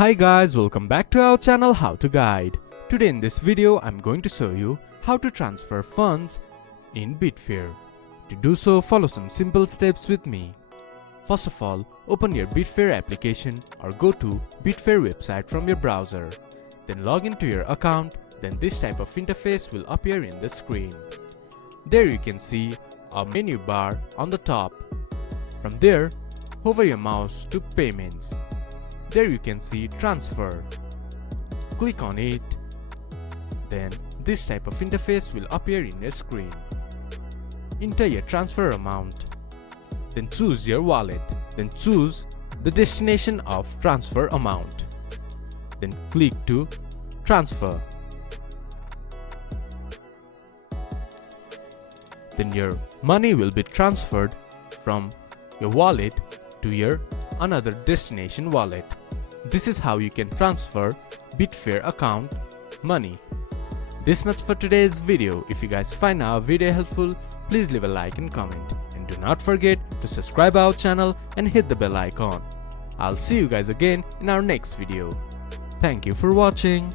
Hi guys, welcome back to our channel How to Guide. Today in this video I'm going to show you how to transfer funds in Betfair. To do so, follow some simple steps with me. First of all, open your Betfair application or go to Betfair website from your browser. Then log into your account, then this type of interface will appear in the screen. There you can see a menu bar on the top. From there, hover your mouse to Payments. There you can see Transfer. Click on it. Then this type of interface will appear in your screen. Enter your transfer amount. Then choose your wallet. Then choose the destination of transfer amount. Then click to Transfer. Then your money will be transferred from your wallet to your another destination wallet. This is how you can transfer Betfair account money. This much for today's video. If you guys find our video helpful, please leave a like and comment. And do not forget to subscribe our channel and hit the bell icon. I'll see you guys again in our next video. Thank you for watching.